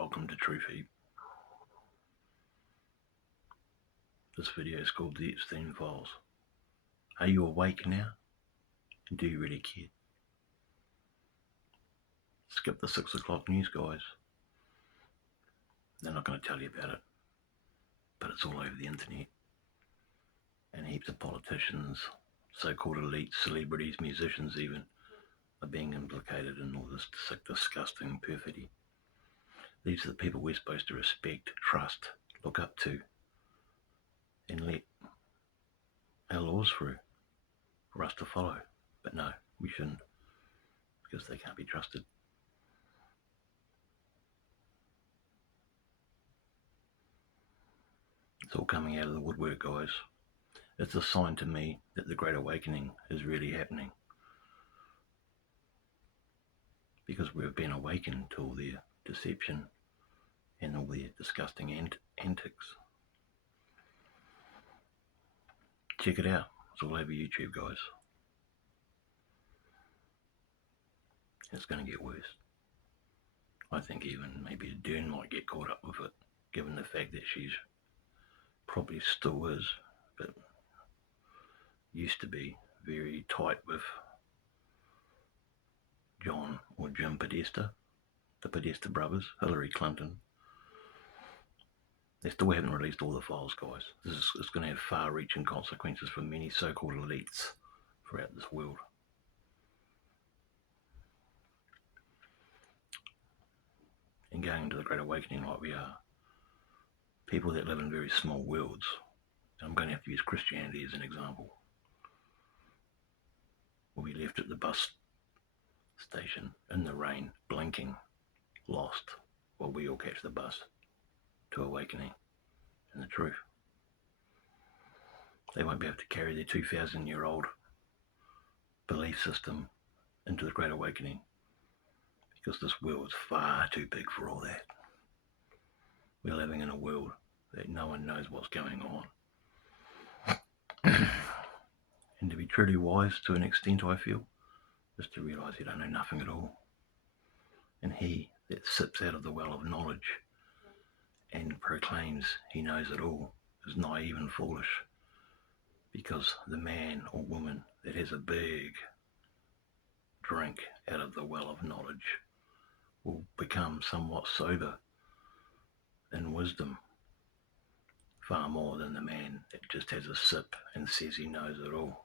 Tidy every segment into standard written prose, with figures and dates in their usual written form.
Welcome to Truth Heap. This video is called The Epstein Files. Are you awake now? And do you really care? Skip the 6 o'clock news, guys. They're not going to tell you about it. But it's all over the internet. And heaps of politicians, so-called elites, celebrities, musicians even, are being implicated in all this sick, disgusting perfidy. These are the people we're supposed to respect, trust, look up to, and let our laws through for us to follow. But no, we shouldn't, because they can't be trusted. It's all coming out of the woodwork, guys. It's a sign to me that the Great Awakening is really happening, because we've been awakened to all their deception and all their disgusting antics. Check it out. It's all over YouTube, guys. It's going to get worse. I think even maybe Dern might get caught up with it, given the fact that she's probably still is, but used to be very tight with John or Jim Podesta, the Podesta brothers, Hillary Clinton. They still haven't released all the files, guys. It's going to have far-reaching consequences for many so-called elites throughout this world. And going into the Great Awakening like we are, people that live in very small worlds, and I'm going to have to use Christianity as an example, will be left at the bus station in the rain, blinking, lost, while we all catch the bus to awakening and the truth. They won't be able to carry their 2,000-year-old belief system into the Great Awakening, because this world is far too big for all that. We're living in a world that no one knows what's going on. And to be truly wise to an extent, I feel, is to realise you don't know nothing at all. And he that sips out of the well of knowledge and proclaims he knows it all is naive and foolish, because the man or woman that has a big drink out of the well of knowledge will become somewhat sober in wisdom, far more than the man that just has a sip and says he knows it all.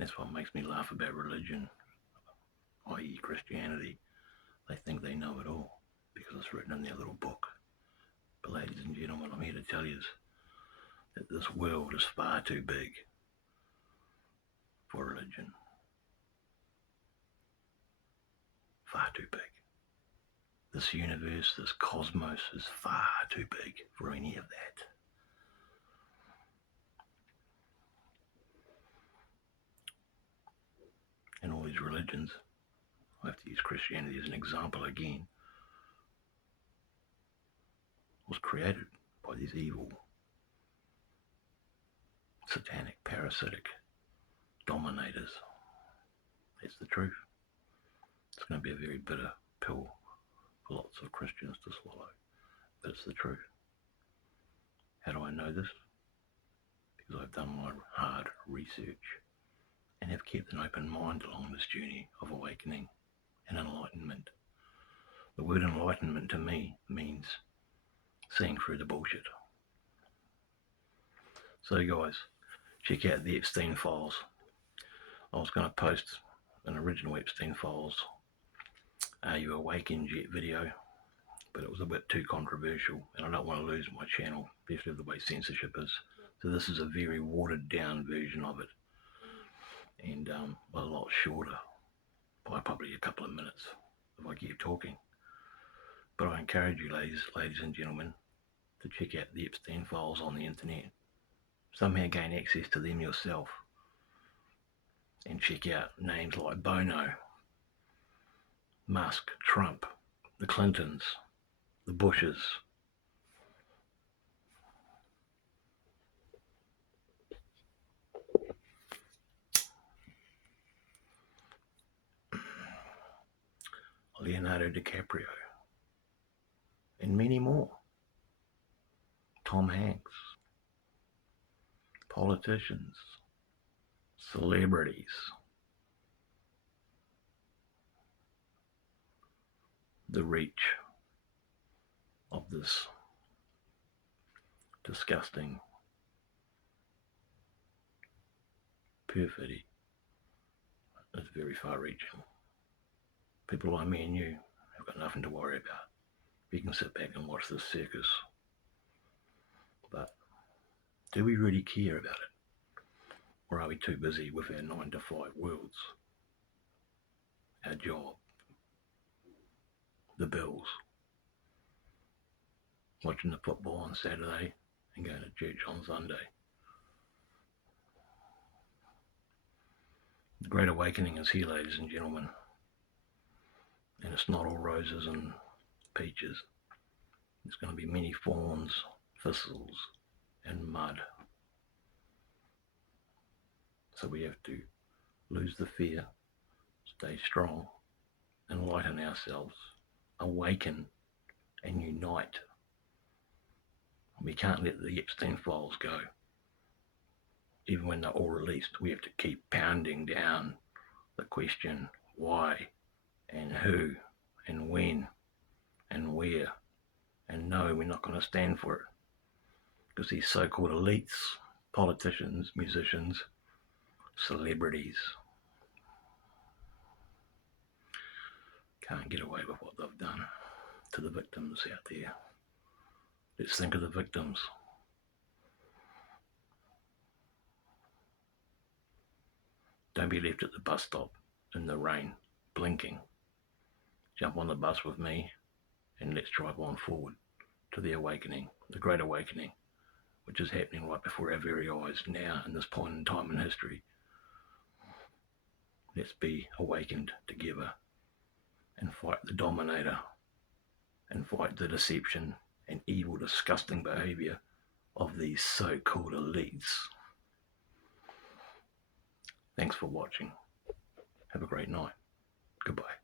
That's what makes me laugh about religion, i.e. Christianity. They think they know it all because it's written in their little book. But ladies and gentlemen, I'm here to tell you that this world is far too big for religion. Far too big. This universe, this cosmos is far too big for any of that. And all these religions, I have to use Christianity as an example again, was created by these evil, satanic, parasitic dominators. That's the truth. It's going to be a very bitter pill for lots of Christians to swallow, but it's the truth. How do I know this? Because I've done my hard research and have kept an open mind along this journey of awakening and enlightenment. The word enlightenment to me means seeing through the bullshit. So guys, check out the Epstein Files. I was going to post an original Epstein Files Are You Awakened Yet video, but it was a bit too controversial and I don't want to lose my channel, especially the way censorship is. So this is a very watered down version of it, and a lot shorter, by probably a couple of minutes if I keep talking. But I encourage you ladies and gentlemen, to check out the Epstein Files on the internet. Somehow gain access to them yourself and check out names like Bono, Musk, Trump, the Clintons, the Bushes. Leonardo DiCaprio, and many more. Tom Hanks, politicians, celebrities. The reach of this disgusting perfidy is very far-reaching. People like me and you have got nothing to worry about. We can sit back and watch this circus. But do we really care about it? Or are we too busy with our 9-to-5 worlds? Our job, the bills, watching the football on Saturday and going to church on Sunday. The Great Awakening is here, ladies and gentlemen. And it's not all roses and peaches. There's going to be many thorns, thistles, and mud. So we have to lose the fear, stay strong, enlighten ourselves, awaken, and unite. We can't let the Epstein files go. Even when they're all released, we have to keep pounding down the question why and who and when and where. And no, we're not going to stand for it. Because these so-called elites, politicians, musicians, celebrities can't get away with what they've done to the victims out there. Let's think of the victims. Don't be left at the bus stop in the rain, blinking. Jump on the bus with me and let's drive on forward to the awakening, the Great Awakening, which is happening right before our very eyes now in this point in time in history. Let's be awakened together and fight the dominator and fight the deception and evil, disgusting behavior of these so-called elites. Thanks for watching. Have a great night. Goodbye.